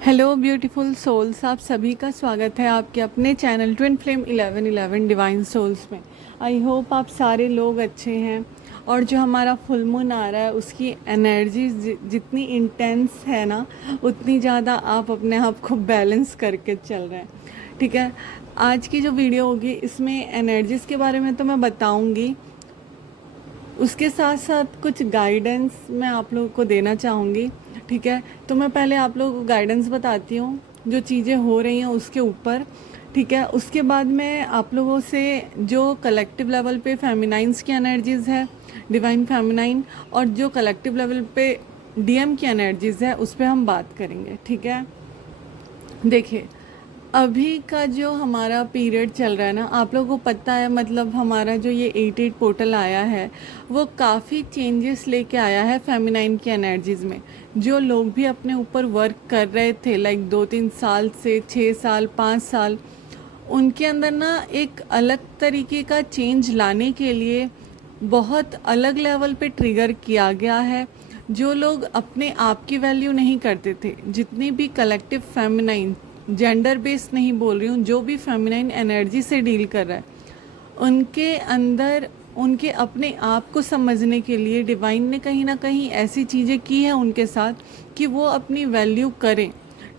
Hello beautiful souls, आप सभी का स्वागत है आपके अपने channel twin flame 1111 divine souls में। आई होप आप सारे लोग अच्छे हैं और जो हमारा फुल मून आ रहा है उसकी एनर्जी जितनी इंटेंस है ना, उतनी ज़्यादा आप अपने आप को बैलेंस करके चल रहे हैं। ठीक है, आज की जो वीडियो होगी इसमें एनर्जीज़ के बारे में तो मैं बताऊंगी, उसके साथ साथ कुछ गाइडेंस मैं आप लोगों को देना चाहूँगी। ठीक है, तो मैं पहले आप लोगों को गाइडेंस बताती हूँ जो चीज़ें हो रही हैं उसके ऊपर। ठीक है, उसके बाद मैं आप लोगों से जो कलेक्टिव लेवल पे फेमिनाइंस की एनर्जीज़ है, डिवाइन फेमिनाइन, और जो कलेक्टिव लेवल पे डीएम की एनर्जीज़ है उस पर हम बात करेंगे। ठीक है, देखिए अभी का जो हमारा पीरियड चल रहा है ना, आप लोगों को पता है, मतलब हमारा जो ये 88 पोर्टल आया है वो काफ़ी चेंजेस लेके आया है फेमिनाइन की एनर्जीज़ में। जो लोग भी अपने ऊपर वर्क कर रहे थे लाइक 2-3 साल से 6 साल 5 साल, उनके अंदर ना एक अलग तरीके का चेंज लाने के लिए बहुत अलग लेवल पे ट्रिगर किया गया है। जो लोग अपने आप की वैल्यू नहीं करते थे, जितनी भी कलेक्टिव फेमिनाइन, जेंडर बेस्ड नहीं बोल रही हूँ, जो भी फेमिनाइन एनर्जी से डील कर रहा है, उनके अंदर उनके अपने आप को समझने के लिए डिवाइन ने कहीं ना कहीं ऐसी चीज़ें की हैं उनके साथ कि वो अपनी वैल्यू करें।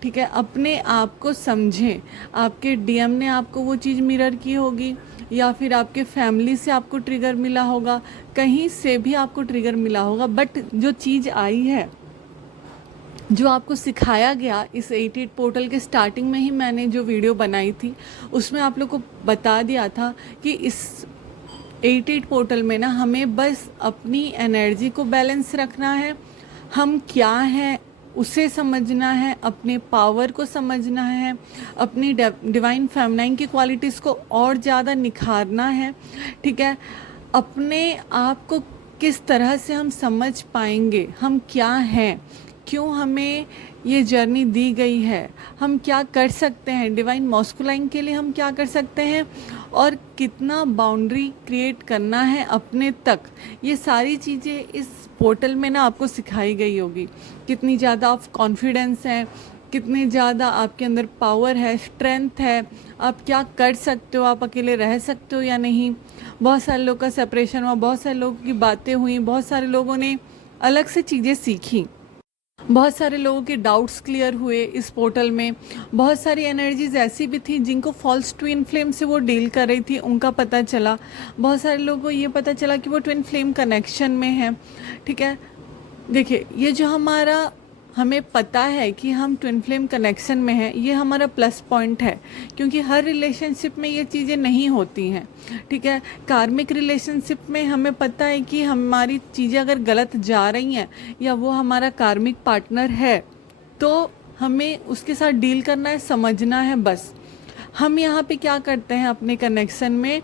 ठीक है, अपने आप को समझें। आपके डीएम ने आपको वो चीज़ मिरर की होगी, या फिर आपके फैमिली से आपको ट्रिगर मिला होगा, कहीं से भी आपको ट्रिगर मिला होगा, बट जो चीज़ आई है, जो आपको सिखाया गया इस 88 पोर्टल के स्टार्टिंग में ही मैंने जो वीडियो बनाई थी उसमें आप लोग को बता दिया था कि इस 88 पोर्टल में ना हमें बस अपनी एनर्जी को बैलेंस रखना है, हम क्या हैं उसे समझना है, अपने पावर को समझना है, अपनी डिवाइन फेमिनाइन की क्वालिटीज़ को और ज़्यादा निखारना है। ठीक है, अपने आप को किस तरह से हम समझ पाएंगे, हम क्या हैं, क्यों हमें ये जर्नी दी गई है, हम क्या कर सकते हैं, डिवाइन मॉस्कुलाइन के लिए हम क्या कर सकते हैं, और कितना बाउंड्री क्रिएट करना है अपने तक। ये सारी चीज़ें इस पोर्टल में ना आपको सिखाई गई होगी। कितनी ज़्यादा आप कॉन्फिडेंस है, कितनी ज़्यादा आपके अंदर पावर है, स्ट्रेंथ है, आप क्या कर सकते हो, आप अकेले रह सकते हो या नहीं। बहुत सारे लोगों का सेपरेशन हुआ, बहुत सारे लोगों की बातें हुई, बहुत सारे लोगों ने अलग से चीज़ें सीखी, बहुत सारे लोगों के डाउट्स क्लियर हुए इस पोर्टल में। बहुत सारी एनर्जीज ऐसी भी थी जिनको फॉल्स ट्विन फ्लेम से वो डील कर रही थी, उनका पता चला। बहुत सारे लोगों को ये पता चला कि वो ट्विन फ्लेम कनेक्शन में है। ठीक है, देखिए ये जो हमारा, हमें पता है कि हम ट्विन फ्लेम कनेक्शन में हैं, ये हमारा प्लस पॉइंट है, क्योंकि हर रिलेशनशिप में ये चीज़ें नहीं होती हैं। ठीक है, कार्मिक रिलेशनशिप में हमें पता है कि हमारी चीज़ें अगर गलत जा रही हैं या वो हमारा कार्मिक पार्टनर है तो हमें उसके साथ डील करना है, समझना है बस। हम यहाँ पे क्या करते हैं अपने कनेक्शन में,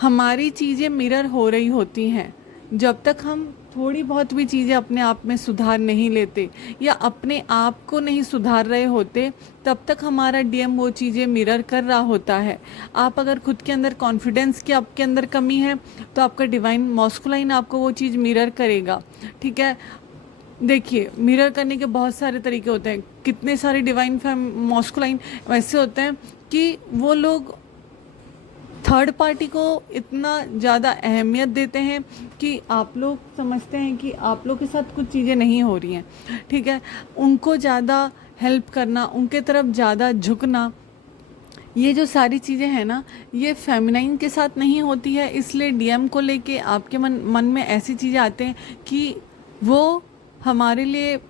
हमारी चीज़ें मिरर हो रही होती हैं। जब तक हम थोड़ी बहुत भी चीज़ें अपने आप में सुधार नहीं लेते या अपने आप को नहीं सुधार रहे होते, तब तक हमारा डीएम वो चीज़ें मिरर कर रहा होता है। आप अगर खुद के अंदर कॉन्फिडेंस की आपके अंदर कमी है तो आपका डिवाइन मॉस्कुलाइन आपको वो चीज़ मिरर करेगा। ठीक है, देखिए मिरर करने के बहुत सारे तरीके होते हैं। कितने सारे डिवाइन मॉस्कुलाइन वैसे होते हैं कि वो लोग थर्ड पार्टी को इतना ज़्यादा अहमियत देते हैं कि आप लोग समझते हैं कि आप लोग के साथ कुछ चीज़ें नहीं हो रही हैं। ठीक है, उनको ज़्यादा हेल्प करना, उनके तरफ ज़्यादा झुकना, ये जो सारी चीज़ें हैं ना, ये फेमिनाइन के साथ नहीं होती है। इसलिए डीएम को लेके आपके मन में ऐसी चीज़ें आते हैं कि वो हमारे लिए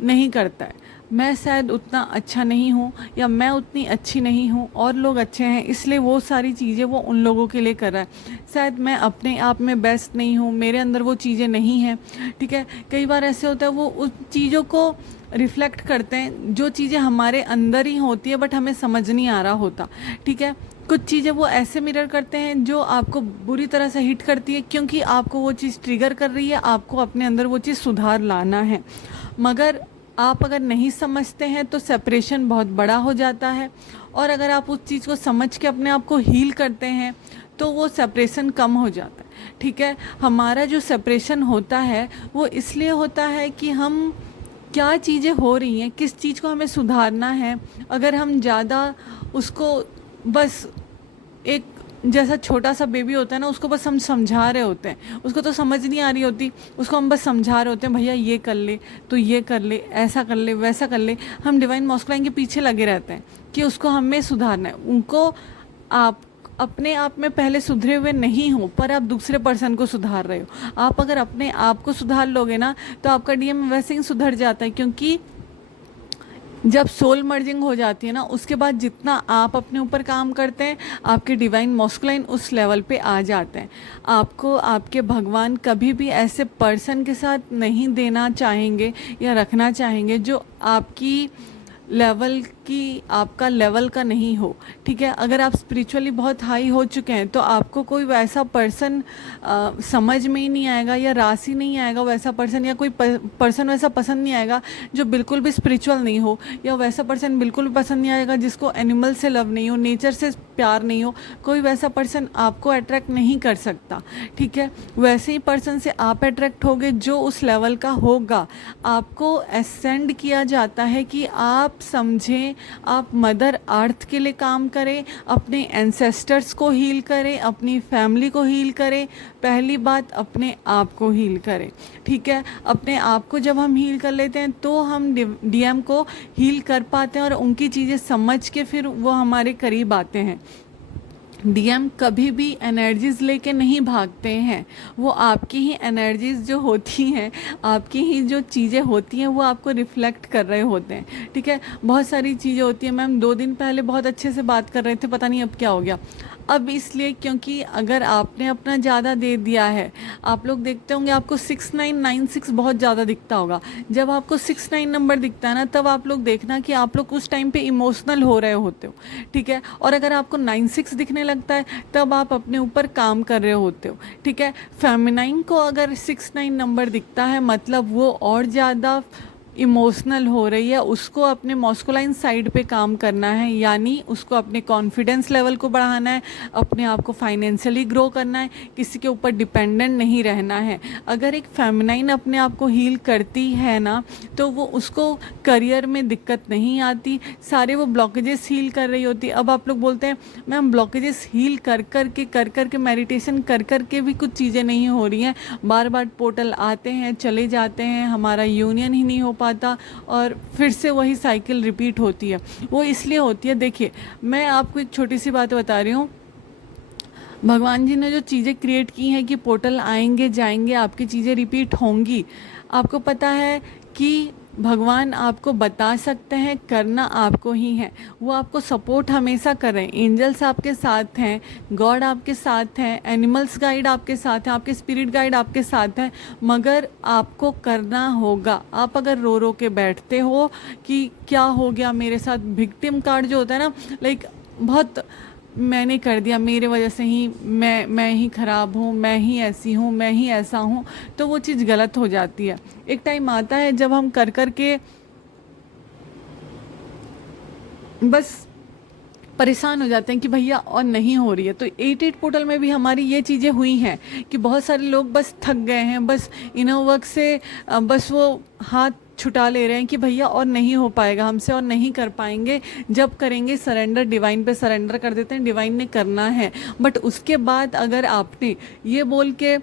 नहीं करता है, मैं शायद उतना अच्छा नहीं हूँ या मैं उतनी अच्छी नहीं हूँ और लोग अच्छे हैं, इसलिए वो सारी चीज़ें वो उन लोगों के लिए कर रहा है। शायद मैं अपने आप में बेस्ट नहीं हूँ, मेरे अंदर वो चीज़ें नहीं हैं। ठीक है, कई बार ऐसे होता है वो उस चीज़ों को रिफ्लेक्ट करते हैं जो चीज़ें हमारे अंदर ही होती है बट हमें समझ नहीं आ रहा होता। ठीक है, कुछ चीज़ें वो ऐसे मिरर करते हैं जो आपको बुरी तरह से हिट करती है, क्योंकि आपको वो चीज़ ट्रिगर कर रही है, आपको अपने अंदर वो चीज़ सुधार लाना है। मगर आप अगर नहीं समझते हैं तो सेपरेशन बहुत बड़ा हो जाता है, और अगर आप उस चीज़ को समझ के अपने आप को हील करते हैं तो वो सेपरेशन कम हो जाता है। ठीक है, हमारा जो सेपरेशन होता है वो इसलिए होता है कि हम क्या चीज़ें हो रही हैं, किस चीज़ को हमें सुधारना है। अगर हम ज़्यादा उसको बस एक जैसा छोटा सा बेबी होता है ना, उसको बस हम समझा रहे होते हैं, उसको तो समझ नहीं आ रही होती, उसको हम बस समझा रहे होते हैं भैया ये कर ले, तो ये कर ले, ऐसा कर ले, वैसा कर ले। हम डिवाइन मॉस्कुलाइन के पीछे लगे रहते हैं कि उसको हमें सुधारना है। उनको आप अपने आप में पहले सुधरे हुए नहीं हो, पर आप दूसरे पर्सन को सुधार रहे हो। आप अगर अपने आप को सुधार लोगे ना, तो आपका डीएम वैसे ही सुधर जाता है, क्योंकि जब सोल मर्जिंग हो जाती है ना, उसके बाद जितना आप अपने ऊपर काम करते हैं, आपके डिवाइन मॉस्कुलाइन उस लेवल पे आ जाते हैं। आपको आपके भगवान कभी भी ऐसे पर्सन के साथ नहीं देना चाहेंगे या रखना चाहेंगे जो आपकी लेवल की, आपका लेवल का नहीं हो। ठीक है, अगर आप स्पिरिचुअली बहुत हाई हो चुके हैं तो आपको कोई वैसा पर्सन समझ में ही नहीं आएगा, या राशि नहीं आएगा वैसा पर्सन, या कोई पर्सन वैसा पसंद नहीं आएगा जो बिल्कुल भी स्पिरिचुअल नहीं हो, या वैसा पर्सन बिल्कुल भी पसंद नहीं आएगा जिसको एनिमल से लव नहीं हो, नेचर से प्यार नहीं हो। कोई वैसा पर्सन आपको अट्रैक्ट नहीं कर सकता। ठीक है, वैसे ही पर्सन से आप अट्रैक्ट होगे जो उस लेवल का होगा। आपको असेंड किया जाता है कि आप समझें, आप मदर अर्थ के लिए काम करें, अपने एंसेस्टर्स को हील करें, अपनी फैमिली को हील करें। पहली बात, अपने आप को हील करें। ठीक है, अपने आप को जब हम हील कर लेते हैं तो हम डीएम को हील कर पाते हैं और उनकी चीज़ें समझ के फिर वो हमारे करीब आते हैं। डीएम कभी भी एनर्जीज़ लेके नहीं भागते हैं, वो आपकी ही एनर्जीज़ जो होती हैं, आपकी ही जो चीज़ें होती हैं, वो आपको रिफ्लेक्ट कर रहे होते हैं। ठीक है, बहुत सारी चीज़ें होती हैं। मैम 2 दिन पहले बहुत अच्छे से बात कर रहे थे, पता नहीं अब क्या हो गया। अब इसलिए क्योंकि अगर आपने अपना ज़्यादा दे दिया है, आप लोग देखते होंगे आपको 6996 बहुत ज़्यादा दिखता होगा। जब आपको 69 नंबर दिखता है ना, तब आप लोग देखना कि आप लोग उस टाइम पे इमोशनल हो रहे होते हो। ठीक है, और अगर आपको 96 दिखने लगता है, तब आप अपने ऊपर काम कर रहे होते हो। ठीक है, फेमिनाइन को अगर 69 नंबर दिखता है, मतलब वो और ज़्यादा इमोशनल हो रही है, उसको अपने मॉस्कुलाइन साइड पे काम करना है, यानी उसको अपने कॉन्फिडेंस लेवल को बढ़ाना है, अपने आप को फाइनेंशियली ग्रो करना है, किसी के ऊपर डिपेंडेंट नहीं रहना है। अगर एक फेमिनाइन अपने आप को हील करती है ना, तो वो उसको करियर में दिक्कत नहीं आती, सारे वो ब्लॉकेजेस हील कर रही होती। अब आप लोग बोलते हैं मैम ब्लॉकेजेस हील कर कर के मेडिटेशन कर कर के भी कुछ चीज़ें नहीं हो रही हैं, बार बार पोर्टल आते हैं चले जाते हैं, हमारा यूनियन ही नहीं हो पाता, और फिर से वही साइकिल रिपीट होती है। वो इसलिए होती है, देखिए मैं आपको एक छोटी सी बात बता रही हूँ। भगवान जी ने जो चीज़ें क्रिएट की हैं कि पोर्टल आएंगे जाएंगे, आपकी चीज़ें रिपीट होंगी, आपको पता है कि भगवान आपको बता सकते हैं, करना आपको ही है। वो आपको सपोर्ट हमेशा कर रहे हैं। एंजल्स आपके साथ हैं, गॉड आपके साथ हैं, एनिमल्स गाइड आपके साथ हैं, आपके स्पिरिट गाइड आपके साथ हैं, मगर आपको करना होगा। आप अगर रो रो के बैठते हो कि क्या हो गया मेरे साथ, विक्टिम कार्ड जो होता है ना, लाइक बहुत मैंने कर दिया, मेरे वजह से ही मैं ही ख़राब हूँ, मैं ही ऐसी हूँ, मैं ही ऐसा हूँ, तो वो चीज़ गलत हो जाती है। एक टाइम आता है जब हम कर कर के बस परेशान हो जाते हैं कि भैया और नहीं हो रही है। तो 88 पोर्टल में भी हमारी ये चीज़ें हुई हैं कि बहुत सारे लोग बस थक गए हैं, बस इनर वर्क से बस वो हाथ छुटा ले रहे हैं कि भैया और नहीं हो पाएगा हमसे, और नहीं कर पाएंगे। जब करेंगे सरेंडर, डिवाइन पे सरेंडर कर देते हैं, डिवाइन ने करना है। बट उसके बाद अगर आपने ये बोल के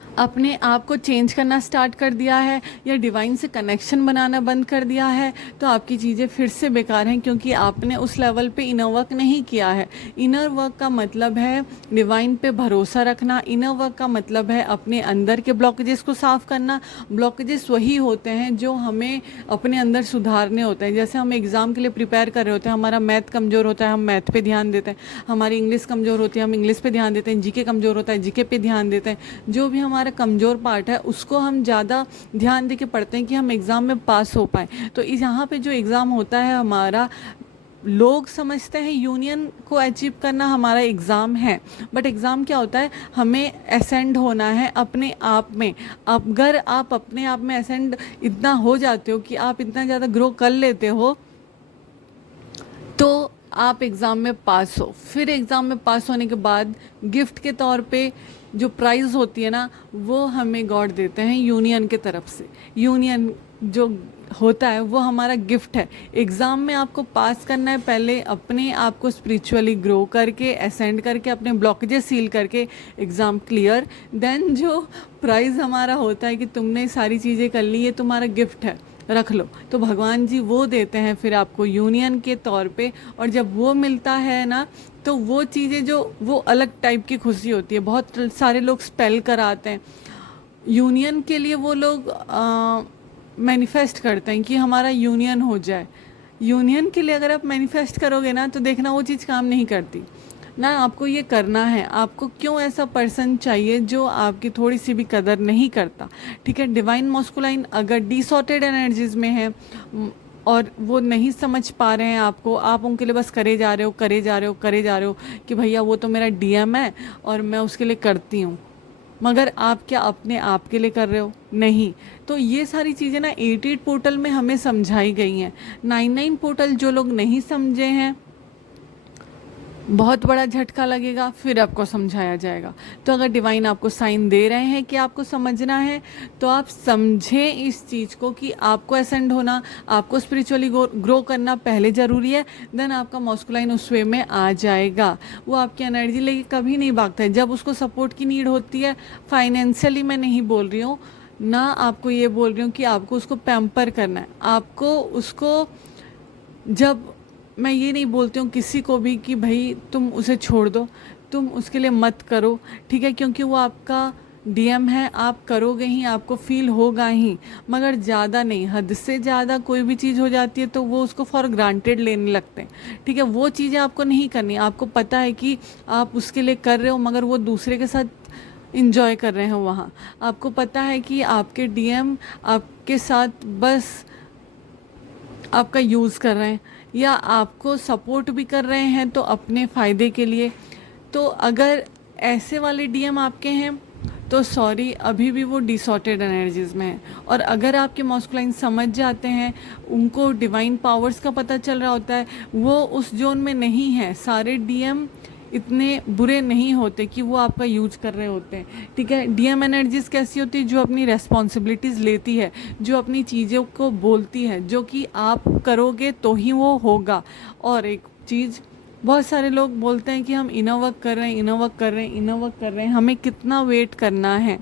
अपने आप को चेंज करना स्टार्ट कर दिया है या डिवाइन से कनेक्शन बनाना बंद कर दिया है, तो आपकी चीज़ें फिर से बेकार हैं, क्योंकि आपने उस लेवल पे इनर वर्क नहीं किया है। इनर वर्क का मतलब है डिवाइन पे भरोसा रखना। इनर वर्क का मतलब है अपने अंदर के ब्लॉकेजेस को साफ़ करना। ब्लॉकेजेस वही होते हैं जो हमें अपने अंदर सुधारने होते हैं। जैसे हम एग्ज़ाम के लिए प्रिपेयर कर रहे होते हैं, हमारा मैथ कमज़ोर होता है, हम मैथ पे ध्यान देते हैं, हमारी इंग्लिश कमज़ोर होती है, हम इंग्लिश पे ध्यान देते हैं, जीके कमज़ोर होता है, जीके पे ध्यान देते हैं। जो भी हमारा कमज़ोर पार्ट है उसको हम ज़्यादा ध्यान दे के पढ़ते हैं कि हम एग्ज़ाम में पास हो पाएँ। तो इस यहाँ पे जो एग्ज़ाम होता है हमारा, लोग समझते हैं यूनियन को अचीव करना हमारा एग्ज़ाम है, बट एग्ज़ाम क्या होता है, हमें असेंड होना है अपने आप में। अगर आप अपने आप में असेंड इतना हो जाते हो कि आप इतना ज़्यादा ग्रो कर लेते हो, तो आप एग्ज़ाम में पास हो। फिर एग्ज़ाम में पास होने के बाद गिफ्ट के तौर पे जो प्राइज़ होती है ना, वो हमें गॉड देते हैं यूनियन के तरफ से। यूनियन जो होता है वो हमारा गिफ्ट है। एग्ज़ाम में आपको पास करना है, पहले अपने आप को स्पिरिचुअली ग्रो करके, असेंड करके, अपने ब्लॉकेजेस सील करके एग्ज़ाम क्लियर, देन जो प्राइज़ हमारा होता है कि तुमने सारी चीज़ें कर ली, ये तुम्हारा गिफ्ट है, रख लो। तो भगवान जी वो देते हैं फिर आपको यूनियन के तौर पे, और जब वो मिलता है ना तो वो चीज़ें जो वो अलग टाइप की खुशी होती है। बहुत सारे लोग स्पेल कराते हैं यूनियन के लिए, वो लोग मैनिफेस्ट करते हैं कि हमारा यूनियन हो जाए। यूनियन के लिए अगर आप मैनिफेस्ट करोगे ना तो देखना वो चीज़ काम नहीं करती ना। आपको ये करना है, आपको क्यों ऐसा पर्सन चाहिए जो आपकी थोड़ी सी भी कदर नहीं करता, ठीक है। डिवाइन मॉस्कुलाइन अगर डिसऑर्टेड एनर्जीज में है और वो नहीं समझ पा रहे हैं आपको, आप उनके लिए बस करे जा रहे हो, करे जा रहे हो, करे जा रहे हो कि भैया वो तो मेरा डीएम है और मैं उसके लिए करती हूँ, मगर आप क्या अपने आप के लिए कर रहे हो? नहीं। तो ये सारी चीज़ें ना 88 पोर्टल में हमें समझाई गई हैं। 99 पोर्टल जो लोग नहीं समझे हैं, बहुत बड़ा झटका लगेगा, फिर आपको समझाया जाएगा। तो अगर डिवाइन आपको साइन दे रहे हैं कि आपको समझना है, तो आप समझें इस चीज़ को कि आपको असेंड होना, आपको स्पिरिचुअली ग्रो करना पहले ज़रूरी है, देन आपका मॉस्कुलाइन उस वे में आ जाएगा। वो आपकी एनर्जी लेके कभी नहीं भागता है। जब उसको सपोर्ट की नीड होती है, फाइनेंशियली मैं नहीं बोल रही हूँ ना, आपको ये बोल रही हूँ कि आपको उसको पैम्पर करना है। आपको उसको, जब मैं ये नहीं बोलती हूँ किसी को भी कि भाई तुम उसे छोड़ दो, तुम उसके लिए मत करो, ठीक है, क्योंकि वो आपका डीएम है, आप करोगे ही, आपको फील होगा ही, मगर ज़्यादा नहीं। हद से ज़्यादा कोई भी चीज़ हो जाती है तो वो उसको फॉर ग्रांटेड लेने लगते हैं, ठीक है। वो चीज़ें आपको नहीं करनी। आपको पता है कि आप उसके लिए कर रहे हो, मगर वो दूसरे के साथ इंजॉय कर रहे हो वहाँ। आपको पता है कि आपके डीएम आपके साथ बस आपका यूज़ कर रहे हैं, या आपको सपोर्ट भी कर रहे हैं तो अपने फ़ायदे के लिए। तो अगर ऐसे वाले डीएम आपके हैं तो सॉरी, अभी भी वो डिसऑर्टेड एनर्जीज़ में है। और अगर आपके मॉस्कुलाइन समझ जाते हैं, उनको डिवाइन पावर्स का पता चल रहा होता है, वो उस जोन में नहीं है। सारे डीएम इतने बुरे नहीं होते कि वो आपका यूज कर रहे होते हैं, ठीक है। डीएम एनर्जीज कैसी होती है? जो अपनी रेस्पॉन्सिबिलिटीज़ लेती है, जो अपनी चीज़ों को बोलती है, जो कि आप करोगे तो ही वो होगा। और एक चीज़, बहुत सारे लोग बोलते हैं कि हम इनर वर्क कर रहे हैं, इनर वर्क कर रहे हैं, इनर वर्क कर रहे हैं। हमें कितना वेट करना है,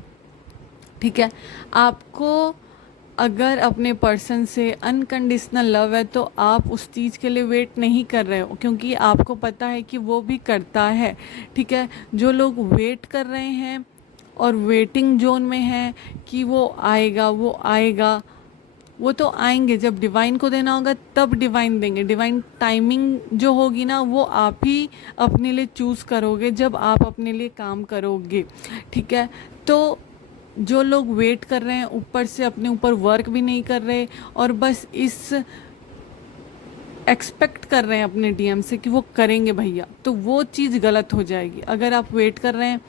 ठीक है। आपको अगर अपने पर्सन से अनकंडीशनल लव है तो आप उस चीज़ के लिए वेट नहीं कर रहे हो, क्योंकि आपको पता है कि वो भी करता है, ठीक है। जो लोग वेट कर रहे हैं और वेटिंग जोन में हैं कि वो आएगा, वो आएगा, वो तो आएंगे। जब डिवाइन को देना होगा तब डिवाइन देंगे। डिवाइन टाइमिंग जो होगी ना, वो आप ही अपने लिए चूज़ करोगे जब आप अपने लिए काम करोगे, ठीक है। तो जो लोग वेट कर रहे हैं, ऊपर से अपने ऊपर वर्क भी नहीं कर रहे और बस इस एक्सपेक्ट कर रहे हैं अपने डीएम से कि वो करेंगे भैया, तो वो चीज़ गलत हो जाएगी। अगर आप वेट कर रहे हैं,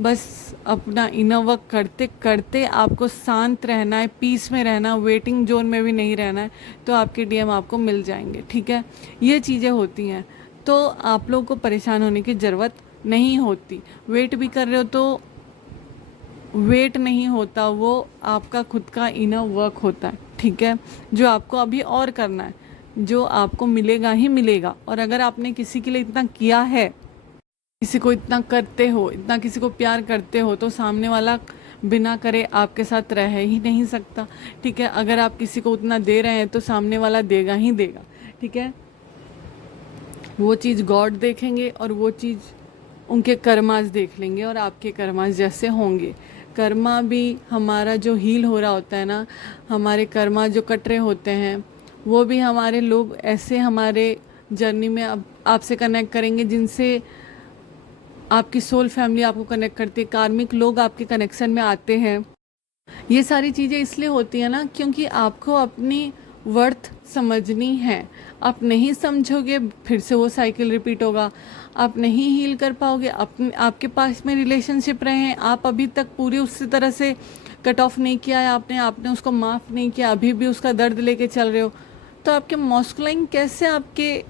बस अपना इनर वर्क करते करते आपको शांत रहना है, पीस में रहना, वेटिंग जोन में भी नहीं रहना है, तो आपके डीएम आपको मिल जाएंगे, ठीक है। ये चीज़ें होती हैं, तो आप लोगों को परेशान होने की ज़रूरत नहीं होती। वेट भी कर रहे हो तो वेट नहीं होता, वो आपका खुद का इनर वर्क होता है, ठीक है, जो आपको अभी और करना है, जो आपको मिलेगा ही मिलेगा। और अगर आपने किसी के लिए इतना किया है, किसी को इतना करते हो, इतना किसी को प्यार करते हो, तो सामने वाला बिना करे आपके साथ रह ही नहीं सकता, ठीक है। अगर आप किसी को उतना दे रहे हैं तो सामने वाला देगा ही देगा, ठीक है। वो चीज़ गॉड देखेंगे और वो चीज़ उनके कर्मास देख लेंगे और आपके कर्मास जैसे होंगे। कर्मा भी हमारा जो हील हो रहा होता है ना, हमारे कर्मा जो कट रहे होते हैं, वो भी हमारे लोग ऐसे हमारे जर्नी में अब आपसे कनेक्ट करेंगे जिनसे आपकी सोल फैमिली आपको कनेक्ट करती है, कार्मिक लोग आपके कनेक्शन में आते हैं। ये सारी चीज़ें इसलिए होती हैं ना क्योंकि आपको अपनी वर्थ समझनी है। आप नहीं समझोगे, फिर से वो साइकिल रिपीट होगा, आप नहीं हील कर पाओगे। अपने आपके पास में रिलेशनशिप रहे हैं, आप अभी तक पूरी उसी तरह से कट ऑफ नहीं किया है, आपने उसको माफ़ नहीं किया, अभी भी उसका दर्द लेके चल रहे हो, तो आपके मॉस्कुलाइन कैसे आपके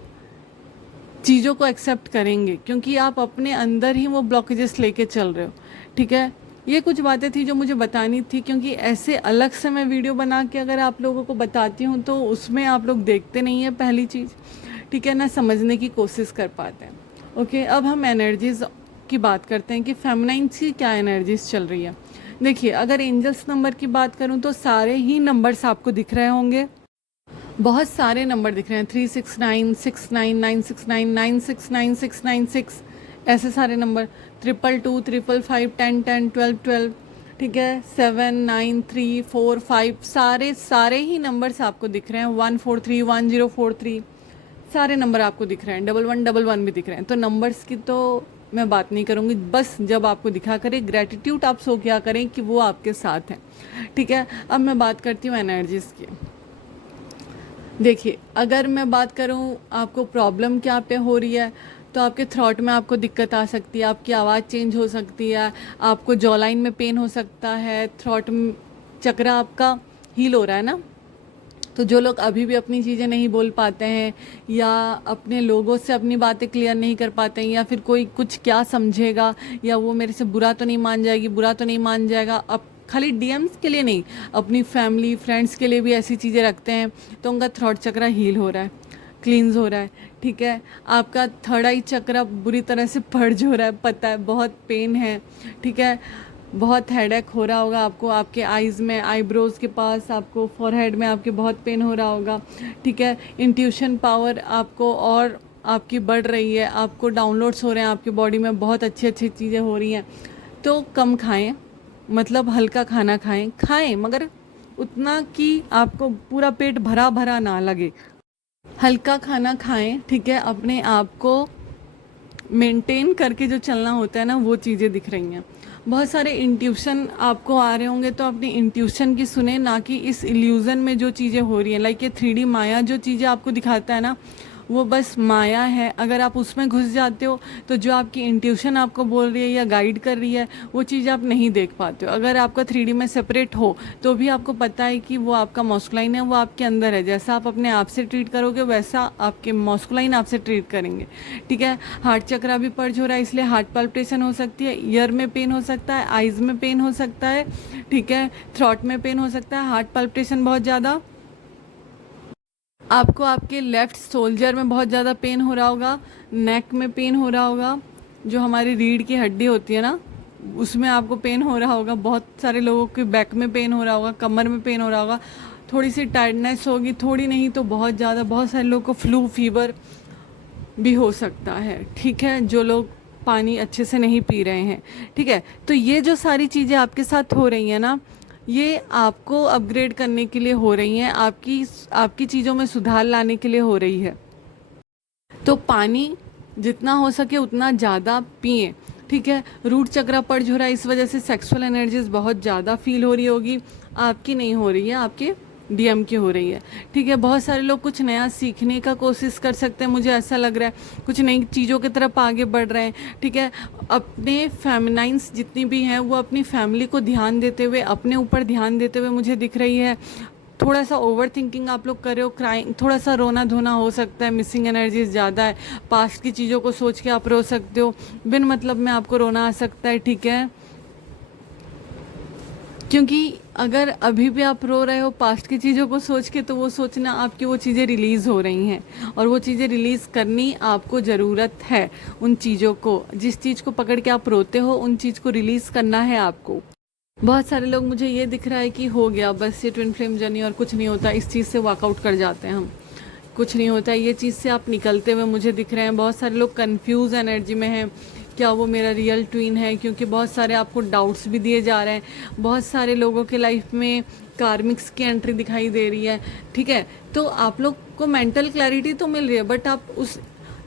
चीज़ों को एक्सेप्ट करेंगे? क्योंकि आप अपने अंदर ही वो ब्लॉकेजेस लेके चल रहे हो, ठीक है। ये कुछ बातें थी जो मुझे बतानी थी, क्योंकि ऐसे अलग से मैं वीडियो बना के अगर आप लोगों को बताती हूँ तो उसमें आप लोग देखते नहीं हैं पहली चीज़, ठीक है ना, समझने की कोशिश कर पाते हैं। ओके, अब हम एनर्जीज़ की बात करते हैं कि फेमिनाइन्स की क्या एनर्जीज़ चल रही है। देखिए, अगर एंजल्स नंबर की बात करूँ तो सारे ही नंबर्स आपको दिख रहे होंगे, बहुत सारे नंबर दिख रहे हैं, 369, 69, 969, 969, 696, ऐसे सारे नंबर, 222, 555, 10 10, 12 12, ठीक है, 7 9 3 4 5, सारे सारे ही नंबर्स आपको दिख रहे हैं, 143, 1043, सारे नंबर आपको दिख रहे हैं, 1111 भी दिख रहे हैं। तो नंबर्स की तो मैं बात नहीं करूँगी, बस जब आपको दिखा करें ग्रेटिट्यूड आप सो क्या करें कि वो आपके साथ हैं, ठीक है। अब मैं बात करती हूँ एनर्जीज़ की। देखिए, अगर मैं बात करूँ आपको प्रॉब्लम क्या पे हो रही है, तो आपके थ्रॉट में आपको दिक्कत आ सकती है, आपकी आवाज़ चेंज हो सकती है, आपको जॉ लाइन में पेन हो सकता है, थ्रॉट चक्र आपका हील हो रहा है ना। तो जो लोग अभी भी अपनी चीज़ें नहीं बोल पाते हैं, या अपने लोगों से अपनी बातें क्लियर नहीं कर पाते हैं, या फिर कोई कुछ क्या समझेगा, या वो मेरे से बुरा तो नहीं मान जाएगी, बुरा तो नहीं मान जाएगा, अब खाली डीएम्स के लिए नहीं, अपनी फैमिली फ्रेंड्स के लिए भी ऐसी चीज़ें रखते हैं, तो उनका थ्रॉट चक्र हील हो रहा है, क्लींस हो रहा है, ठीक है। आपका थर्ड आई चक्र बुरी तरह से पर्ज हो रहा है, पता है, बहुत पेन है, ठीक है, बहुत हेडेक हो रहा होगा आपको, आपके आईज़ में, आईब्रोज़ के पास, आपको फॉरहेड में आपके बहुत पेन हो रहा होगा, ठीक है। इंट्यूशन पावर आपको और आपकी बढ़ रही है, आपको डाउनलोड्स हो रहे हैं आपकी बॉडी में, बहुत अच्छी अच्छी चीज़ें हो रही हैं। तो कम खाएं, मतलब हल्का खाना खाएं, खाएं मगर उतना कि आपको पूरा पेट भरा भरा ना लगे, हल्का खाना खाएं, ठीक है। अपने आप को मेंटेन करके जो चलना होता है ना, वो चीज़ें दिख रही हैं। बहुत सारे इंट्यूशन आपको आ रहे होंगे, तो अपनी इंट्यूशन की सुने, ना कि इस इल्यूज़न में जो चीज़ें हो रही हैं, लाइक ये 3D माया जो चीज़ें आपको दिखाता है ना, वो बस माया है। अगर आप उसमें घुस जाते हो तो जो आपकी इंट्यूशन आपको बोल रही है या गाइड कर रही है, वो चीज़ आप नहीं देख पाते हो। अगर आपका 3D में सेपरेट हो तो भी आपको पता है कि वो आपका मॉस्कुलाइन है, वो आपके अंदर है, जैसा आप अपने आप से ट्रीट करोगे वैसा आपके मॉस्कुलाइन आपसे ट्रीट करेंगे, ठीक है। हार्ट चक्र भी पर्ज हो रहा है, इसलिए हार्ट पल्पिटेशन हो सकती है, ईयर में पेन हो सकता है, आइज़ में पेन हो सकता है, ठीक है, थ्रॉट में पेन हो सकता है, हार्ट पल्पिटेशन बहुत ज़्यादा, आपको आपके लेफ़्ट शोल्डर में बहुत ज़्यादा पेन हो रहा होगा, नेक में पेन हो रहा होगा, जो हमारी रीढ़ की हड्डी होती है ना, उसमें आपको पेन हो रहा होगा, बहुत सारे लोगों के बैक में पेन हो रहा होगा, कमर में पेन हो रहा होगा, थोड़ी सी टायर्डनेस होगी, थोड़ी नहीं तो बहुत ज़्यादा, बहुत सारे लोगों को फ्लू फीवर भी हो सकता है, ठीक है, जो लोग पानी अच्छे से नहीं पी रहे हैं, ठीक है। तो ये जो सारी चीज़ें आपके साथ हो रही हैं ना, ये आपको अपग्रेड करने के लिए हो रही हैं, आपकी आपकी चीज़ों में सुधार लाने के लिए हो रही है। तो पानी जितना हो सके उतना ज़्यादा पिएं, ठीक है। रूट चक्र पर्ज हो रहा है, इस वजह से सेक्सुअल एनर्जीज बहुत ज़्यादा फील हो रही होगी, आपकी नहीं हो रही है, आपके डीएम की हो रही है, ठीक है। बहुत सारे लोग कुछ नया सीखने का कोशिश कर सकते हैं, मुझे ऐसा लग रहा है, कुछ नई चीज़ों की तरफ आगे बढ़ रहे हैं, ठीक है। अपने फेमिनाइन्स जितनी भी हैं वो अपनी फैमिली को ध्यान देते हुए, अपने ऊपर ध्यान देते हुए मुझे दिख रही है। थोड़ा सा ओवर थिंकिंग आप लोग कर रहे हो, क्राइंग, थोड़ा सा रोना धोना हो सकता है, मिसिंग एनर्जीज ज़्यादा है, पास्ट की चीज़ों को सोच के आप रो सकते हो, बिन मतलब में आपको रोना आ सकता है, ठीक है। क्योंकि अगर अभी भी आप रो रहे हो पास्ट की चीज़ों को सोच के, तो वो सोचना आपकी वो चीज़ें रिलीज़ हो रही हैं, और वो चीज़ें रिलीज़ करनी आपको ज़रूरत है। उन चीज़ों को, जिस चीज़ को पकड़ के आप रोते हो, उन चीज़ को रिलीज़ करना है आपको। बहुत सारे लोग, मुझे ये दिख रहा है कि हो गया बस ये ट्विन फ्लेम जर्नी और कुछ नहीं होता, इस चीज़ से वर्कआउट कर जाते हैं हम, कुछ नहीं होता, ये चीज़ से आप निकलते हुए मुझे दिख रहे हैं। बहुत सारे लोग कंफ्यूज एनर्जी में हैं, क्या वो मेरा रियल ट्विन है, क्योंकि बहुत सारे आपको डाउट्स भी दिए जा रहे हैं। बहुत सारे लोगों के लाइफ में कार्मिक्स की एंट्री दिखाई दे रही है, ठीक है। तो आप लोग को मेंटल क्लैरिटी तो मिल रही है, बट आप उस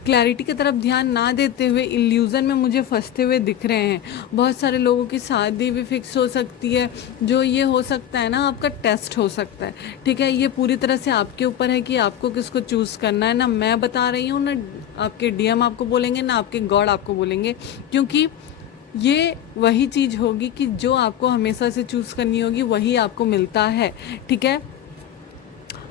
क्लैरिटी की तरफ ध्यान ना देते हुए इल्यूज़न में मुझे फंसते हुए दिख रहे हैं। बहुत सारे लोगों की शादी भी फिक्स हो सकती है, जो ये हो सकता है ना, आपका टेस्ट हो सकता है, ठीक है। ये पूरी तरह से आपके ऊपर है कि आपको किसको चूज़ करना है, ना मैं बता रही हूँ, ना आपके डीएम आपको बोलेंगे, ना आपके गॉड आपको बोलेंगे, क्योंकि ये वही चीज़ होगी कि जो आपको हमेशा से चूज़ करनी होगी वही आपको मिलता है, ठीक है।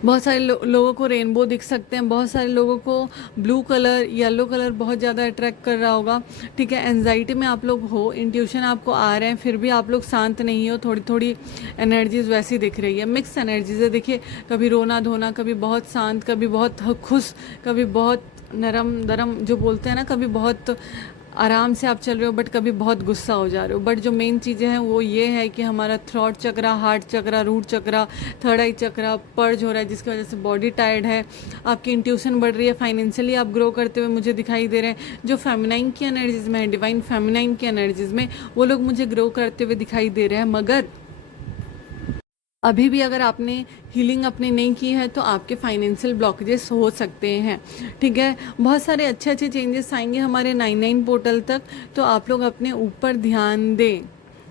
बहुत सारे लोगों को रेनबो दिख सकते हैं, बहुत सारे लोगों को ब्लू कलर, येलो कलर बहुत ज़्यादा अट्रैक्ट कर रहा होगा। ठीक है, एंजाइटी में आप लोग हो, इंट्यूशन आपको आ रहे हैं, फिर भी आप लोग शांत नहीं हो, थोड़ी थोड़ी एनर्जीज वैसी दिख रही है, मिक्स एनर्जीज है। देखिए, कभी रोना धोना, कभी बहुत शांत, कभी बहुत खुश, कभी बहुत नरम दरम जो बोलते हैं ना, कभी बहुत आराम से आप चल रहे हो, बट कभी बहुत गुस्सा हो जा रहे हो। बट जो मेन चीज़ें हैं वो ये है कि हमारा थ्रॉट चक्रा, हार्ट चक्रा, रूट चक्रा, थर्ड आई चक्रा पर्ज हो रहा है, जिसकी वजह से बॉडी टायर्ड है, आपकी इंट्यूशन बढ़ रही है, फाइनेंशियली आप ग्रो करते हुए मुझे दिखाई दे रहे हैं। जो फेमिनाइन की एनर्जीज में है, डिवाइन फेमिनाइन की एनर्जीज में, वो लोग मुझे ग्रो करते हुए दिखाई दे रहे हैं। मगर अभी भी अगर आपने हीलिंग अपनी नहीं की है तो आपके फाइनेंशियल ब्लॉकेजेस हो सकते हैं। ठीक है, बहुत सारे अच्छे अच्छे चेंजेस आएंगे हमारे 99 पोर्टल तक, तो आप लोग अपने ऊपर ध्यान दें।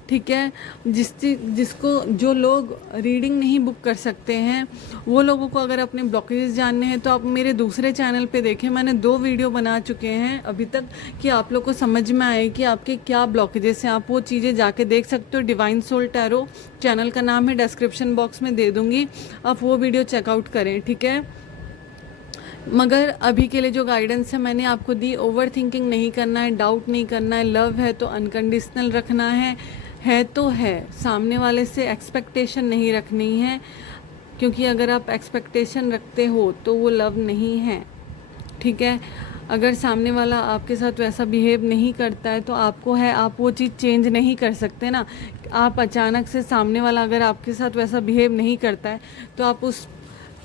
ठीक है, जिसको जो लोग रीडिंग नहीं बुक कर सकते हैं, वो लोगों को अगर अपने ब्लॉकेजेस जानने हैं तो आप मेरे दूसरे चैनल पे देखें, मैंने 2 वीडियो बना चुके हैं अभी तक, कि आप लोग को समझ में आए कि आपके क्या ब्लॉकेजेस हैं। आप वो चीज़ें जाके देख सकते हो। डिवाइन सोल टैरो चैनल का नाम है, डिस्क्रिप्शन बॉक्स में दे दूँगी, आप वो वीडियो चेकआउट करें। ठीक है, मगर अभी के लिए जो गाइडेंस है मैंने आपको दी, ओवर थिंकिंग नहीं करना है, डाउट नहीं करना है, लव है तो अनकंडीशनल रखना है तो है, सामने वाले से एक्सपेक्टेशन नहीं रखनी है, क्योंकि अगर आप एक्सपेक्टेशन रखते हो तो वो लव नहीं है। ठीक है, अगर सामने वाला आपके साथ वैसा बिहेव नहीं करता है तो आपको है, आप वो चीज़ चेंज नहीं कर सकते ना। आप अचानक से सामने वाला अगर आपके साथ वैसा बिहेव नहीं करता है तो आप उस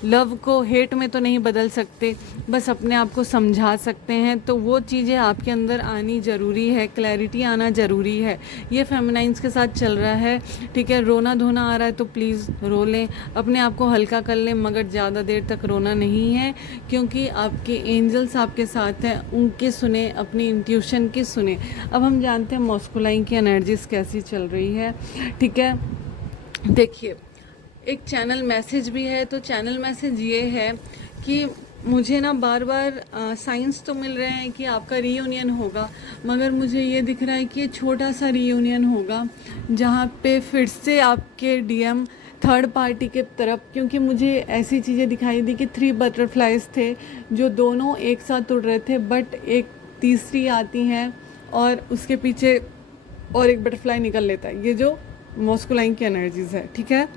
लव को हेट में तो नहीं बदल सकते, बस अपने आप को समझा सकते हैं। तो वो चीज़ें आपके अंदर आनी ज़रूरी है, क्लैरिटी आना ज़रूरी है। ये फेमिनाइंस के साथ चल रहा है। ठीक है, रोना धोना आ रहा है तो प्लीज़ रो लें, अपने आप को हल्का कर लें, मगर ज़्यादा देर तक रोना नहीं है, क्योंकि आपके एंजल्स आपके साथ हैं, उनके सुने, अपनी इंट्यूशन की सुने। अब हम जानते हैं मॉस्कुलाइन की एनर्जीज कैसी चल रही है। ठीक है, देखिए, एक चैनल मैसेज भी है, तो चैनल मैसेज ये है कि मुझे ना बार बार साइंस तो मिल रहे हैं कि आपका रीयूनियन होगा, मगर मुझे ये दिख रहा है कि ये छोटा सा रीयूनियन होगा, जहाँ पे फिर से आपके डीएम थर्ड पार्टी के तरफ, क्योंकि मुझे ऐसी चीज़ें दिखाई दी कि 3 बटरफ्लाइज थे जो दोनों एक साथ उड़ रहे थे, बट एक तीसरी आती हैं और उसके पीछे और एक बटरफ्लाई निकल लेता है। ये जो मॉस्कुलाइन की एनर्जीज है। ठीक है,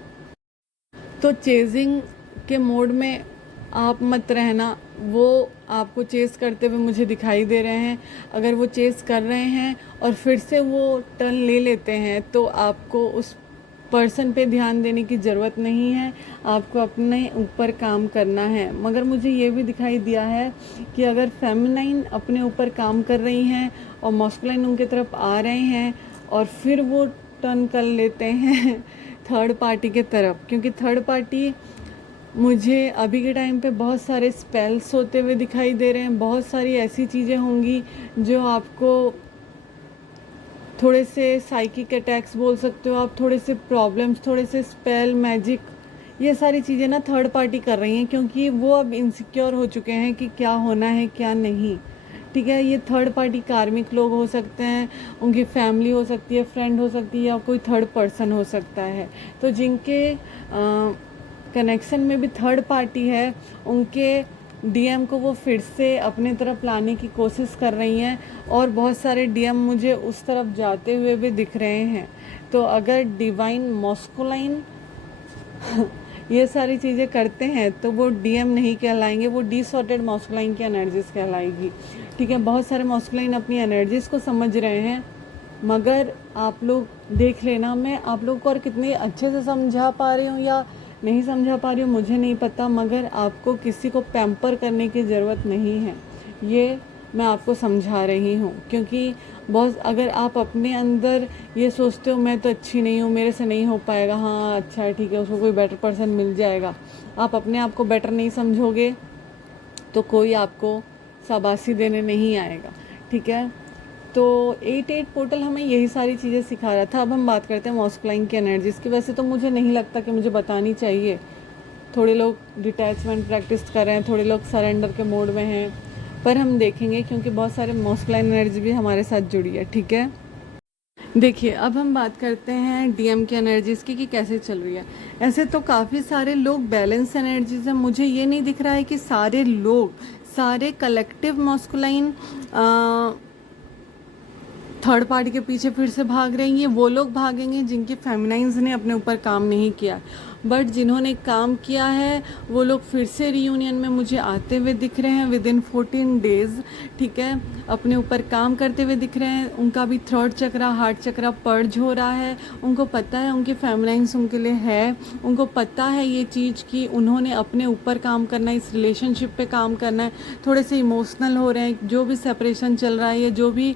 तो चेजिंग के मोड में आप मत रहना, वो आपको चेस करते हुए मुझे दिखाई दे रहे हैं। अगर वो चेस कर रहे हैं और फिर से वो टर्न ले लेते हैं तो आपको उस पर्सन पे ध्यान देने की ज़रूरत नहीं है, आपको अपने ऊपर काम करना है। मगर मुझे ये भी दिखाई दिया है कि अगर फेमिनाइन अपने ऊपर काम कर रही हैं और मॉस्कुलाइन उनके तरफ आ रहे हैं और फिर वो टर्न कर लेते हैं थर्ड पार्टी के तरफ, क्योंकि थर्ड पार्टी मुझे अभी के टाइम पे बहुत सारे स्पेल्स होते हुए दिखाई दे रहे हैं, बहुत सारी ऐसी चीज़ें होंगी जो आपको थोड़े से साइकिक अटैक्स बोल सकते हो आप, थोड़े से प्रॉब्लम्स, थोड़े से स्पेल, मैजिक, ये सारी चीज़ें ना थर्ड पार्टी कर रही हैं, क्योंकि वो अब इनसिक्योर हो चुके हैं कि क्या होना है क्या नहीं। ठीक है, ये थर्ड पार्टी कार्मिक लोग हो सकते हैं, उनकी फैमिली हो सकती है, फ्रेंड हो सकती है, या कोई थर्ड पर्सन हो सकता है। तो जिनके कनेक्शन में भी थर्ड पार्टी है, उनके डीएम को वो फिर से अपने तरफ लाने की कोशिश कर रही हैं, और बहुत सारे डीएम मुझे उस तरफ जाते हुए भी दिख रहे हैं। तो अगर डिवाइन मॉस्कुलाइन ये सारी चीज़ें करते हैं तो वो डीएम नहीं कहलाएंगे, वो डिसऑर्डर्ड मॉस्कुलाइन की एनर्जीज कहलाएगी। ठीक है, बहुत सारे मॉस्कुलाइन अपनी एनर्जीज को समझ रहे हैं, मगर आप लोग देख लेना, मैं आप लोग को और कितने अच्छे से समझा पा रही हूँ या नहीं समझा पा रही हूँ मुझे नहीं पता, मगर आपको किसी को पैम्पर करने की ज़रूरत नहीं है, ये मैं आपको समझा रही हूँ। क्योंकि बहुत अगर आप अपने अंदर ये सोचते हो मैं तो अच्छी नहीं हूँ, मेरे से नहीं हो पाएगा, हाँ अच्छा है ठीक है, उसको कोई बेटर पर्सन मिल जाएगा, आप अपने आप को बेटर नहीं समझोगे तो कोई आपको शाबाशी देने नहीं आएगा। ठीक है, तो 88 पोर्टल हमें यही सारी चीज़ें सिखा रहा था। अब हम बात करते हैं मॉस्कुलाइन की एनर्जीज़ की। वैसे तो मुझे नहीं लगता कि मुझे बतानी चाहिए, थोड़े लोग डिटैचमेंट प्रैक्टिस कर रहे हैं, थोड़े लोग सरेंडर के मोड में हैं, पर हम देखेंगे क्योंकि बहुत सारे मॉस्कुलाइन एनर्जी भी हमारे साथ जुड़ी है। ठीक है, देखिए, अब हम बात करते हैं डीएम की एनर्जीज़ की कि कैसे चल रही है। ऐसे तो काफ़ी सारे लोग बैलेंस एनर्जीज़ हैं, मुझे ये नहीं दिख रहा है कि सारे लोग, सारे कलेक्टिव मॉस्कुलाइन थर्ड पार्टी के पीछे फिर से भाग रहे हैं। ये वो लोग भागेंगे जिनके फेमिनाइन्स ने अपने ऊपर काम नहीं किया, बट जिन्होंने काम किया है वो लोग फिर से रियूनियन में मुझे आते हुए दिख रहे हैं विद इन 14 डेज़। ठीक है, अपने ऊपर काम करते हुए दिख रहे हैं। उनका भी थर्ड चक्रा, हार्ट चक्रा पर्ज हो रहा है। उनको पता है उनके फेमिनाइन्स उनके लिए है, उनको पता है ये चीज़ कि उन्होंने अपने ऊपर काम करना है, इस रिलेशनशिप पे काम करना है। थोड़े से इमोशनल हो रहे हैं, जो भी सेपरेशन चल रहा है या जो भी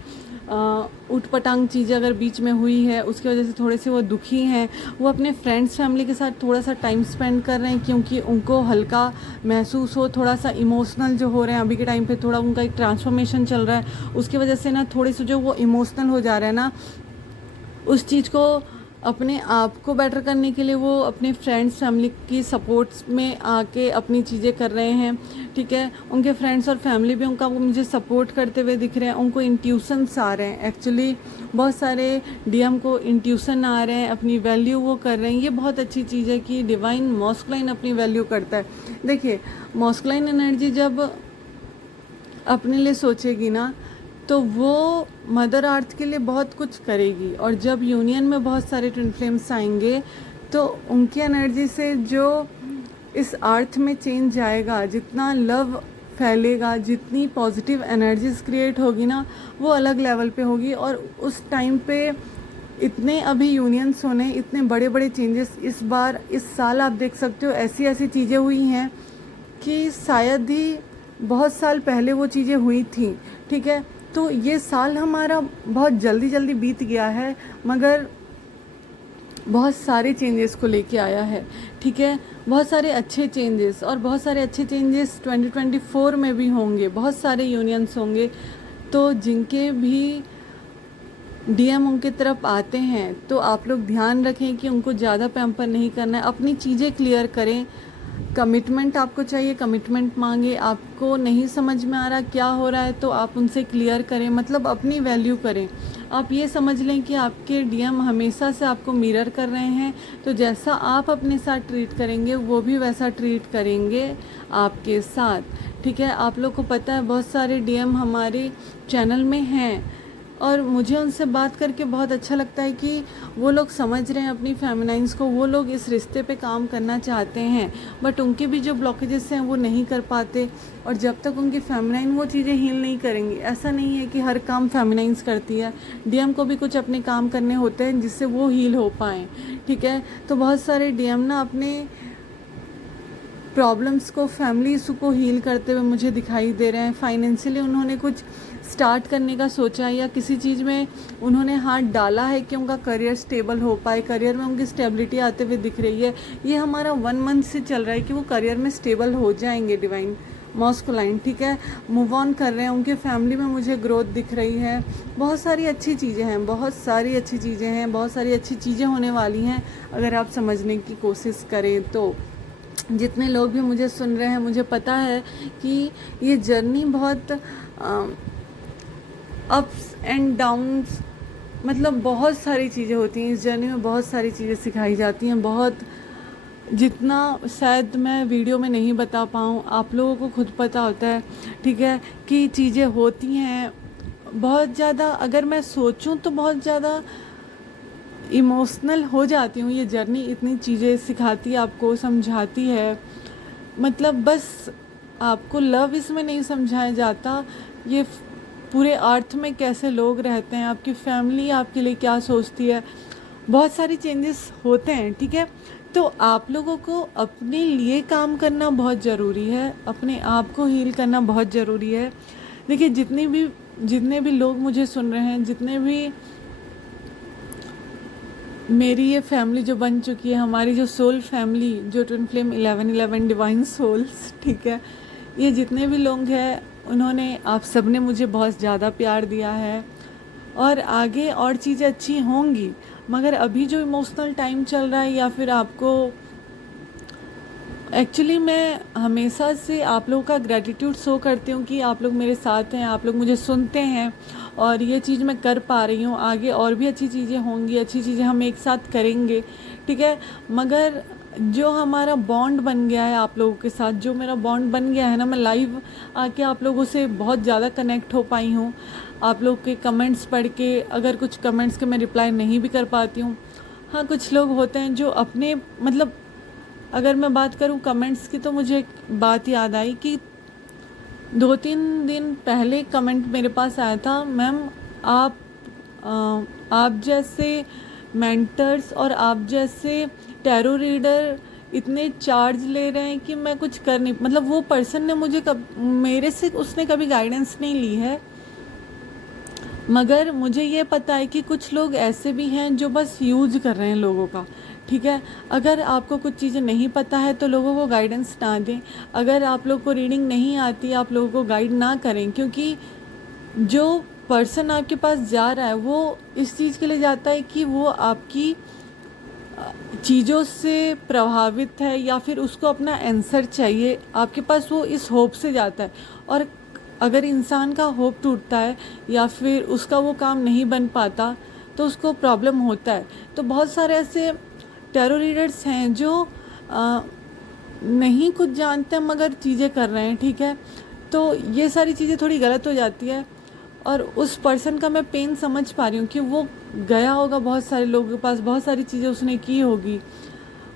उटपटांग चीज़ें अगर बीच में हुई है उसकी वजह से थोड़े से वो दुखी हैं। वो अपने फ्रेंड्स फैमिली के साथ थोड़ा सा टाइम स्पेंड कर रहे हैं क्योंकि उनको हल्का महसूस हो, थोड़ा सा इमोशनल जो हो रहे हैं अभी के टाइम पे, थोड़ा उनका एक ट्रांसफॉर्मेशन चल रहा है, उसकी वजह से ना थोड़े से जो वो इमोशनल हो जा रहा है ना, उस चीज़ को अपने आप को बेटर करने के लिए वो अपने फ्रेंड्स फैमिली की सपोर्ट्स में आके अपनी चीज़ें कर रहे हैं। ठीक है, उनके फ्रेंड्स और फैमिली भी उनका वो मुझे सपोर्ट करते हुए दिख रहे हैं। उनको इंट्यूशंस आ रहे हैं, एक्चुअली बहुत सारे डीएम को इंट्यूशन आ रहे हैं, अपनी वैल्यू वो कर रहे हैं। ये बहुत अच्छी चीज़ है कि डिवाइन मॉस्कुलाइन अपनी वैल्यू करता है। देखिए, मॉस्कुलाइन एनर्जी जब अपने लिए सोचेगी ना तो वो मदर अर्थ के लिए बहुत कुछ करेगी, और जब यूनियन में बहुत सारे ट्विन फ्लेम्स आएंगे तो उनकी एनर्जी से जो इस अर्थ में चेंज आएगा, जितना लव फैलेगा, जितनी पॉजिटिव एनर्जीज क्रिएट होगी ना, वो अलग लेवल पे होगी। और उस टाइम पे इतने अभी यूनियंस होने, इतने बड़े बड़े चेंजेस इस बार इस साल आप देख सकते हो, ऐसी ऐसी चीज़ें हुई हैं कि शायद ही बहुत साल पहले वो चीज़ें हुई थी। ठीक है, तो ये साल हमारा बहुत जल्दी जल्दी बीत गया है, मगर बहुत सारे चेंजेस को लेके आया है। ठीक है, बहुत सारे अच्छे चेंजेस, और बहुत सारे अच्छे चेंजेस 2024 में भी होंगे। बहुत सारे यूनियंस होंगे, तो जिनके भी डीएम उनके तरफ आते हैं तो आप लोग ध्यान रखें कि उनको ज़्यादा पैम्पर नहीं करना है, अपनी चीज़ें क्लियर करें। कमिटमेंट आपको चाहिए, कमिटमेंट मांगे। आपको नहीं समझ में आ रहा क्या हो रहा है तो आप उनसे क्लियर करें, मतलब अपनी वैल्यू करें। आप ये समझ लें कि आपके डीएम हमेशा से आपको मिरर कर रहे हैं, तो जैसा आप अपने साथ ट्रीट करेंगे वो भी वैसा ट्रीट करेंगे आपके साथ। ठीक है, आप लोग को पता है बहुत सारे डीएम हमारे चैनल में हैं, और मुझे उनसे बात करके बहुत अच्छा लगता है कि वो लोग समझ रहे हैं अपनी फेमिनाइन्स को, वो लोग इस रिश्ते पे काम करना चाहते हैं, बट उनके भी जो ब्लॉकेजेस हैं वो नहीं कर पाते। और जब तक उनकी फेमिनाइन वो चीज़ें हील नहीं करेंगी, ऐसा नहीं है कि हर काम फेमिनाइन्स करती है, डीएम को भी कुछ अपने काम करने होते हैं जिससे वो हील हो पाएँ। ठीक है, तो बहुत सारे डीएम ना अपने प्रॉब्लम्स को, फैमिली इशू को हील करते हुए मुझे दिखाई दे रहे हैं। फाइनेंशियली उन्होंने कुछ स्टार्ट करने का सोचा है या किसी चीज़ में उन्होंने हाथ डाला है कि उनका करियर स्टेबल हो पाए, करियर में उनकी स्टेबिलिटी आते हुए दिख रही है। ये हमारा 1 मंथ से चल रहा है कि वो करियर में स्टेबल हो जाएंगे डिवाइन मॉस्कुलाइन। ठीक है, मूव ऑन कर रहे हैं, उनके फैमिली में मुझे ग्रोथ दिख रही है। बहुत सारी अच्छी चीज़ें हैं, बहुत सारी अच्छी चीज़ें हैं, बहुत सारी अच्छी चीज़ें होने वाली हैं अगर आप समझने की कोशिश करें तो। जितने लोग भी मुझे सुन रहे हैं, मुझे पता है कि ये जर्नी बहुत अप्स एंड डाउन्स, मतलब बहुत सारी चीज़ें होती हैं इस जर्नी में, बहुत सारी चीज़ें सिखाई जाती हैं, बहुत, जितना शायद मैं वीडियो में नहीं बता पाऊँ, आप लोगों को खुद पता होता है। ठीक है, कि चीज़ें होती हैं बहुत ज़्यादा, अगर मैं सोचूं तो बहुत ज़्यादा इमोशनल हो जाती हूँ। ये जर्नी इतनी चीज़ें सिखाती है, आपको समझाती है, मतलब बस आपको लव इसमें नहीं समझाया जाता, ये पूरे अर्थ में कैसे लोग रहते हैं, आपकी फैमिली आपके लिए क्या सोचती है, बहुत सारी चेंजेस होते हैं। ठीक है, तो आप लोगों को अपने लिए काम करना बहुत ज़रूरी है, अपने आप को हील करना बहुत ज़रूरी है। देखिए, जितने भी लोग मुझे सुन रहे हैं, जितने भी मेरी ये फैमिली जो बन चुकी है, हमारी जो सोल फैमिली, जो ट्विन फ्लेम 1111 डिवाइन सोल्स, ठीक है, ये जितने भी लोग हैं उन्होंने, आप सब ने मुझे बहुत ज़्यादा प्यार दिया है, और आगे और चीज़ें अच्छी होंगी। मगर अभी जो इमोशनल टाइम चल रहा है, या फिर आपको एक्चुअली मैं हमेशा से आप लोगों का ग्रैटिट्यूड शो करती हूँ कि आप लोग मेरे साथ हैं, आप लोग मुझे सुनते हैं और ये चीज़ मैं कर पा रही हूँ। आगे और भी अच्छी चीज़ें होंगी, अच्छी चीज़ें हम एक साथ करेंगे, ठीक है। मगर जो हमारा बॉन्ड बन गया है आप लोगों के साथ, जो मेरा बॉन्ड बन गया है ना, मैं लाइव आके आप लोगों से बहुत ज़्यादा कनेक्ट हो पाई हूँ। आप लोग के कमेंट्स पढ़ के, अगर कुछ कमेंट्स के मैं रिप्लाई नहीं भी कर पाती हूँ, हाँ कुछ लोग होते हैं जो अपने मतलब, अगर मैं बात करूं कमेंट्स की तो मुझे एक बात याद आई कि 2-3 दिन पहले कमेंट मेरे पास आया था, मैम आप आप जैसे मेंटर्स और आप जैसे टैरो रीडर इतने चार्ज ले रहे हैं कि मैं कुछ कर नहीं, मतलब वो पर्सन ने मुझे मेरे से उसने कभी गाइडेंस नहीं ली है, मगर मुझे ये पता है कि कुछ लोग ऐसे भी हैं जो बस यूज कर रहे हैं लोगों का, ठीक है। अगर आपको कुछ चीज़ें नहीं पता है तो लोगों को गाइडेंस ना दें। अगर आप लोग को रीडिंग नहीं आती, आप लोगों को गाइड ना करें, क्योंकि जो पर्सन आपके पास जा रहा है वो इस चीज़ के लिए जाता है कि वो आपकी चीज़ों से प्रभावित है या फिर उसको अपना आंसर चाहिए आपके पास, वो इस होप से जाता है। और अगर इंसान का होप टूटता है या फिर उसका वो काम नहीं बन पाता तो उसको प्रॉब्लम होता है। तो बहुत सारे ऐसे टैरो रीडर्स हैं जो नहीं कुछ जानते हैं मगर चीज़ें कर रहे हैं, ठीक है। तो ये सारी चीज़ें थोड़ी गलत हो जाती है और उस पर्सन का मैं पेन समझ पा रही हूँ कि वो गया होगा बहुत सारे लोगों के पास, बहुत सारी चीज़ें उसने की होगी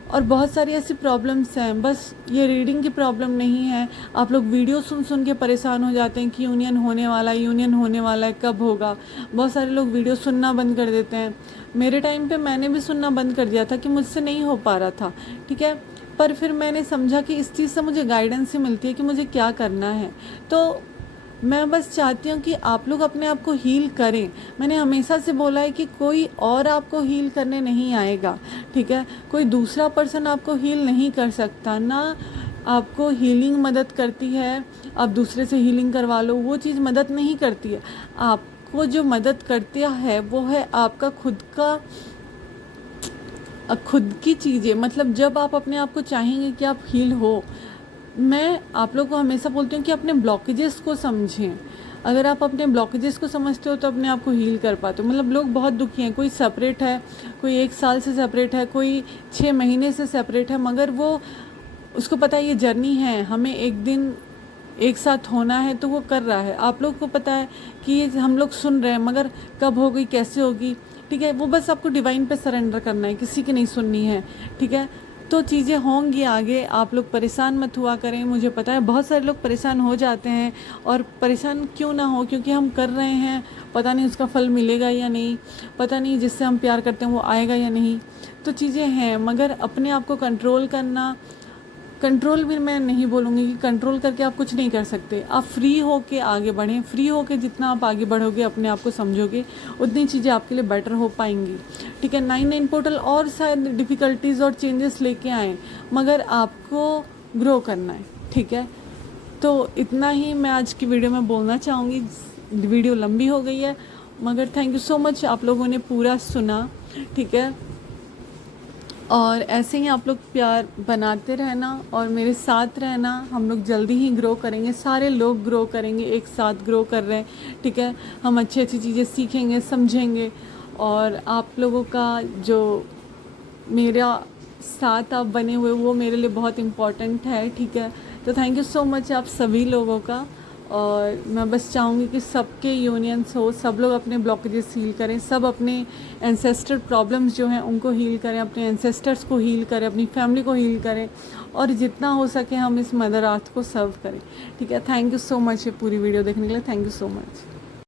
और बहुत सारी ऐसी प्रॉब्लम्स हैं। बस ये रीडिंग की प्रॉब्लम नहीं है। आप लोग वीडियो सुन सुन के परेशान हो जाते हैं कि यूनियन होने वाला है, यूनियन होने वाला है, कब होगा। बहुत सारे लोग वीडियो सुनना बंद कर देते हैं। मेरे टाइम पे मैंने भी सुनना बंद कर दिया था कि मुझसे नहीं हो पा रहा था, ठीक है। पर फिर मैंने समझा कि इस चीज़ से मुझे गाइडेंस ही मिलती है कि मुझे क्या करना है। तो मैं बस चाहती हूँ कि आप लोग अपने आप को हील करें। मैंने हमेशा से बोला है कि कोई और आपको हील करने नहीं आएगा, ठीक है। कोई दूसरा पर्सन आपको हील नहीं कर सकता, ना आपको हीलिंग मदद करती है आप दूसरे से हीलिंग करवा लो, वो चीज़ मदद नहीं करती है। आपको जो मदद करती है वो है आपका खुद की चीज़ें। मतलब जब आप अपने आप को चाहेंगे कि आप हील हो, मैं आप लोग को हमेशा बोलती हूँ कि अपने ब्लॉकेजेस को समझें। अगर आप अपने ब्लॉकेजेस को समझते हो तो अपने आप को हील कर पाते हो। मतलब लोग बहुत दुखी हैं, कोई सेपरेट है, कोई 1 साल से सेपरेट है, कोई 6 महीने से सेपरेट है, मगर वो उसको पता है ये जर्नी है, हमें एक दिन एक साथ होना है, तो वो कर रहा है। आप लोग को पता है कि हम लोग सुन रहे हैं मगर कब होगी, कैसे होगी, ठीक है। वो बस आपको डिवाइन पे सरेंडर करना है, किसी की नहीं सुननी है, ठीक है। तो चीज़ें होंगी आगे, आप लोग परेशान मत हुआ करें। मुझे पता है बहुत सारे लोग परेशान हो जाते हैं और परेशान क्यों ना हो, क्योंकि हम कर रहे हैं, पता नहीं उसका फल मिलेगा या नहीं, पता नहीं जिससे हम प्यार करते हैं वो आएगा या नहीं। तो चीज़ें हैं, मगर अपने आप को कंट्रोल करना, कंट्रोल भी मैं नहीं बोलूँगी कि कंट्रोल करके आप कुछ नहीं कर सकते। आप फ्री हो के आगे बढ़ें। फ्री हो के जितना आप आगे बढ़ोगे, अपने आप को समझोगे, उतनी चीज़ें आपके लिए बेटर हो पाएंगी, ठीक है। 9/9 पोर्टल और शायद डिफ़िकल्टीज़ और चेंजेस लेके आएँ, मगर आपको ग्रो करना है, ठीक है। तो इतना ही मैं आज की वीडियो में बोलना चाहूँगी। वीडियो लंबी हो गई है, मगर थैंक यू सो मच, आप लोगों ने पूरा सुना, ठीक है। और ऐसे ही आप लोग प्यार बनाते रहना और मेरे साथ रहना। हम लोग जल्दी ही ग्रो करेंगे, सारे लोग ग्रो करेंगे, एक साथ ग्रो कर रहे हैं, ठीक है। हम अच्छी अच्छी चीज़ें सीखेंगे, समझेंगे और आप लोगों का जो मेरा साथ आप बने हुए वो मेरे लिए बहुत इम्पोर्टेंट है, ठीक है। तो थैंक यू सो मच आप सभी लोगों का। और मैं बस चाहूँगी कि सबके यूनियंस हो, सब लोग अपने ब्लॉकेजेस हील करें, सब अपने एंसेस्टर प्रॉब्लम्स जो हैं उनको हील करें, अपने एंसेस्टर्स को हील करें, अपनी फैमिली को हील करें और जितना हो सके हम इस मदर अर्थ को सर्व करें, ठीक है। थैंक यू सो मच ये पूरी वीडियो देखने के लिए। Thank you so much.